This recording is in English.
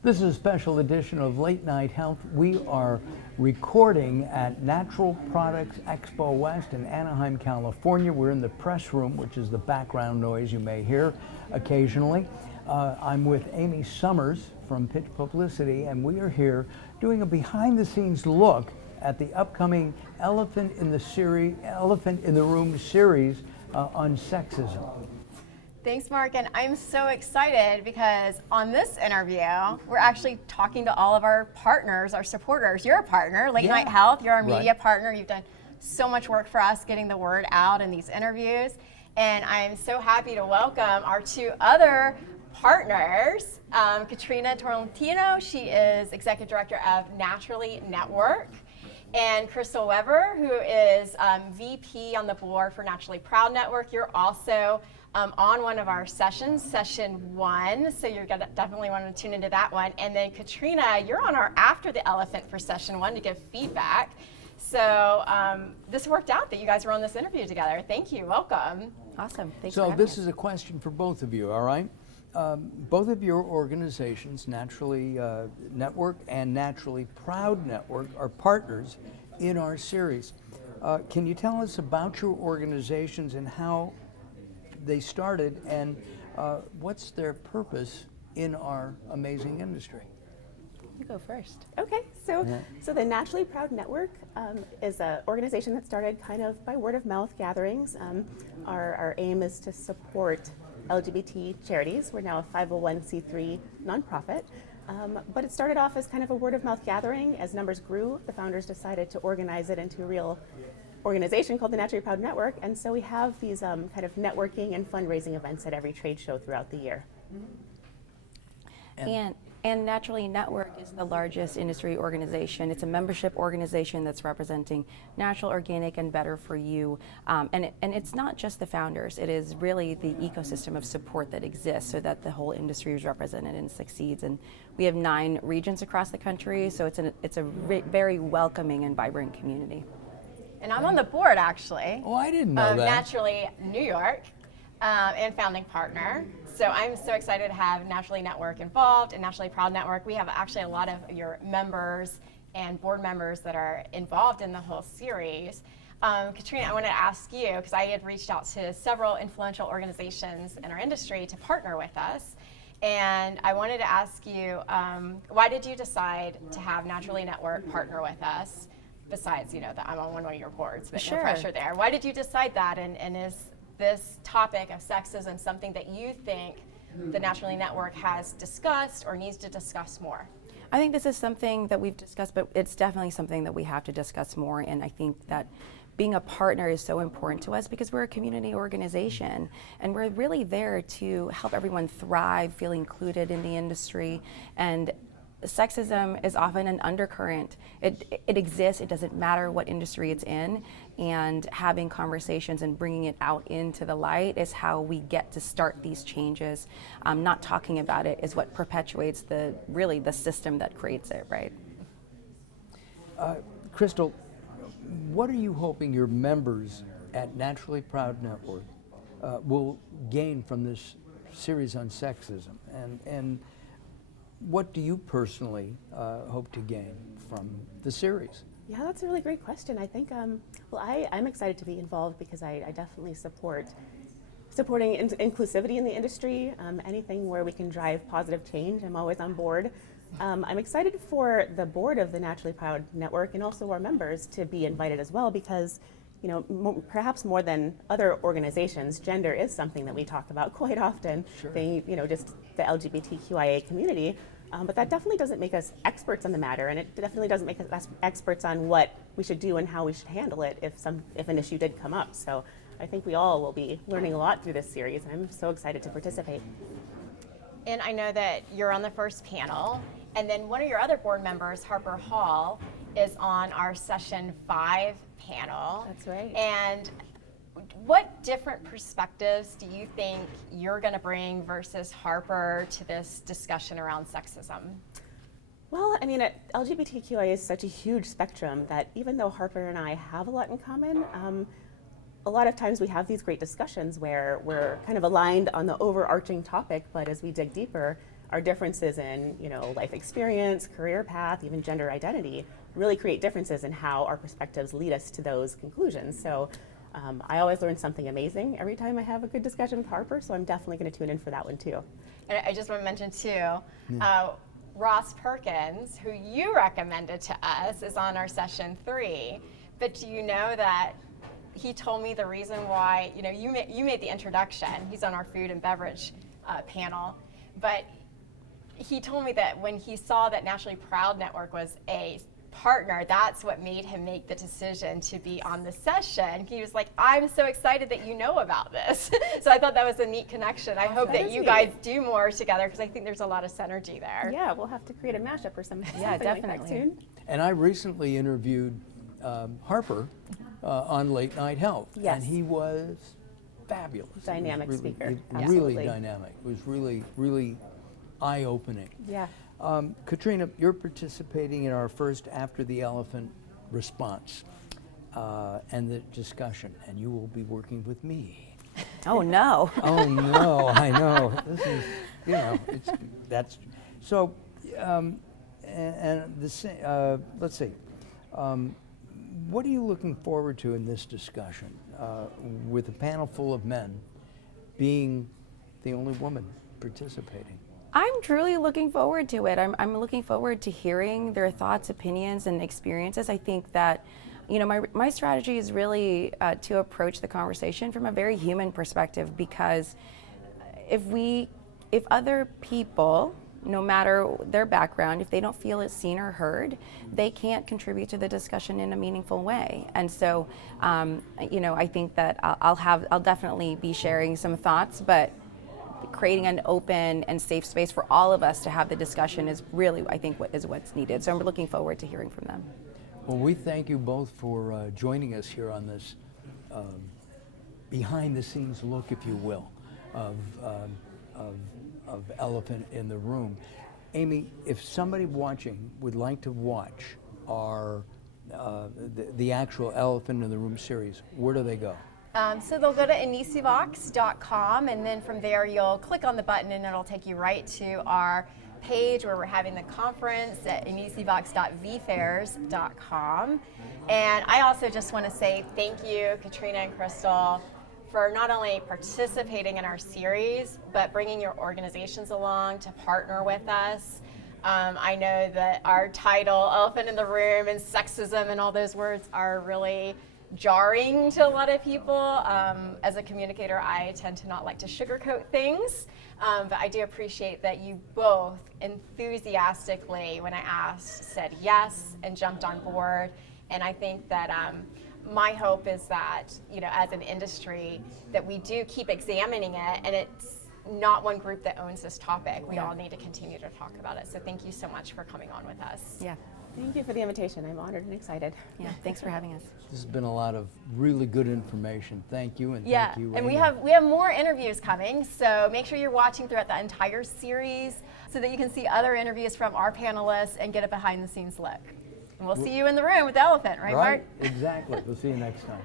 This is a special edition of Late Night Health. We are recording at Natural Products Expo West in Anaheim, California. We're in the press room, which is the background noise you may hear occasionally. I'm with Amy Summers from Pitch Publicity, and we are here doing a behind-the-scenes look at the upcoming Elephant in the Room series on sexism. Thanks, Mark, and I'm so excited because on this interview, we're actually talking to all of our partners, our supporters. You're a partner, Late Night Health, you're our media partner. You've done so much work for us getting the word out in these interviews, and I'm so happy to welcome our two other partners, Katrina Torrentino. She is Executive Director of Naturally Network, and Crystal Weber, who is VP on the board for Naturally Proud Network. You're also on one of our sessions, session 1, so you're gonna definitely want to tune into that one. And then Katrina, you're on our After the Elephant for session 1 to give feedback. So this worked out that you guys were on this interview together. Thank you, welcome. Awesome, thanks So for having this us. is a question for both of you, all right? Both of your organizations, Naturally Network and Naturally Proud Network, are partners in our series. Can you tell us about your organizations and how they started, and what's their purpose in our amazing industry? You go first. Okay, so the Naturally Proud Network is an organization that started kind of by word of mouth gatherings. Our aim is to support LGBT charities. We're now a 501c3 nonprofit, but it started off as kind of a word of mouth gathering. As numbers grew, the founders decided to organize it into a real organization called the Naturally Proud Network, and so we have these kind of networking and fundraising events at every trade show throughout the year. And Naturally Network is the largest industry organization. It's a membership organization that's representing natural, organic, and better for you. And it's not just the founders. It is really the ecosystem of support that exists so that the whole industry is represented and succeeds. And we have 9 regions across the country, so it's a very welcoming and vibrant community. And I'm on the board, actually. Oh, I didn't know that. Naturally New York, and founding partner. So I'm so excited to have Naturally Network involved and Naturally Proud Network. We have actually a lot of your members and board members that are involved in the whole series. Katrina, I wanted to ask you, because I had reached out to several influential organizations in our industry to partner with us. And I wanted to ask you, why did you decide to have Naturally Network partner with us? Besides, that I'm on one of your boards, but no pressure there. Why did you decide that, and is this topic of sexism something that you think the Naturally Network has discussed or needs to discuss more? I think this is something that we've discussed, but it's definitely something that we have to discuss more, and I think that being a partner is so important to us because we're a community organization and we're really there to help everyone thrive, feel included in the industry, and sexism is often an undercurrent. It exists, it doesn't matter what industry it's in, and having conversations and bringing it out into the light is how we get to start these changes. Not talking about it is what perpetuates the system that creates it, right? Crystal, what are you hoping your members at Naturally Proud Network will gain from this series on sexism, and what do you personally hope to gain from the series? Yeah, that's a really great question. I think, I'm excited to be involved because I definitely supporting inclusivity in the industry. Anything where we can drive positive change, I'm always on board. I'm excited for the board of the Naturally Proud Network and also our members to be invited as well because, perhaps more than other organizations, gender is something that we talk about quite often, being, just the LGBTQIA community. But that definitely doesn't make us experts on the matter, and it definitely doesn't make us experts on what we should do and how we should handle it if an issue did come up. So I think we all will be learning a lot through this series, and I'm so excited to participate. And I know that you're on the first panel, and then one of your other board members, Harper Hall, is on our session 5 panel. That's right. And what different perspectives do you think you're going to bring versus Harper to this discussion around sexism? Well, I mean, LGBTQIA is such a huge spectrum that even though Harper and I have a lot in common, a lot of times we have these great discussions where we're kind of aligned on the overarching topic, but as we dig deeper, our differences in, life experience, career path, even gender identity really create differences in how our perspectives lead us to those conclusions. So I always learn something amazing every time I have a good discussion with Harper, so I'm definitely going to tune in for that one too. And I just want to mention too, Ross Perkins, who you recommended to us, is on our session 3. But do you know that he told me the reason why, you made the introduction. He's on our food and beverage panel. But he told me that when he saw that Nationally Proud Network was a partner, that's what made him make the decision to be on the session. He was like, I'm so excited that you know about this. So I thought that was a neat connection. I hope that you guys do more together, because I think there's a lot of synergy there. Yeah, we'll have to create a mashup or something. Yeah, Like definitely. that soon. And I recently interviewed Harper on Late Night Health. Yes. And he was fabulous. Dynamic speaker. Really Absolutely. dynamic. It was really, really eye-opening. Yeah. Katrina, you're participating in our first After the Elephant response and the discussion, and you will be working with me. Oh no. Oh no, I know. This is, that's so. Let's see. What are you looking forward to in this discussion with a panel full of men, being the only woman participating? I'm truly looking forward to it. I'm looking forward to hearing their thoughts, opinions, and experiences. I think that, my strategy is really to approach the conversation from a very human perspective, because if other people, no matter their background, if they don't feel it's seen or heard, they can't contribute to the discussion in a meaningful way. And so, I think that I'll definitely be sharing some thoughts, but creating an open and safe space for all of us to have the discussion is really, I think, what's needed. So I'm looking forward to hearing from them. Well, we thank you both for joining us here on this behind-the-scenes look, if you will, of Elephant in the Room. Amy, if somebody watching would like to watch our the actual Elephant in the Room series, where do they go? So they'll go to inisivox.com, and then from there you'll click on the button and it'll take you right to our page where we're having the conference at inisivox.vfairs.com. And I also just want to say thank you, Katrina and Crystal, for not only participating in our series, but bringing your organizations along to partner with us. I know that our title, Elephant in the Room, and sexism and all those words are really jarring to a lot of people. As a communicator, I tend to not like to sugarcoat things, but I do appreciate that you both enthusiastically, when I asked, said yes and jumped on board. And I think that my hope is that, as an industry, that we do keep examining it, and it's not one group that owns this topic. We all need to continue to talk about it. So thank you so much for coming on with us. Yeah. Thank you for the invitation. I'm honored and excited. Yeah. Thanks for having us. This has been a lot of really good information. Thank you, and Yeah, thank you. and Amy. we have more interviews coming, so make sure you're watching throughout the entire series so that you can see other interviews from our panelists and get a behind-the-scenes look. And we'll see you in the room with the elephant, right, Mark? Exactly. We'll see you next time.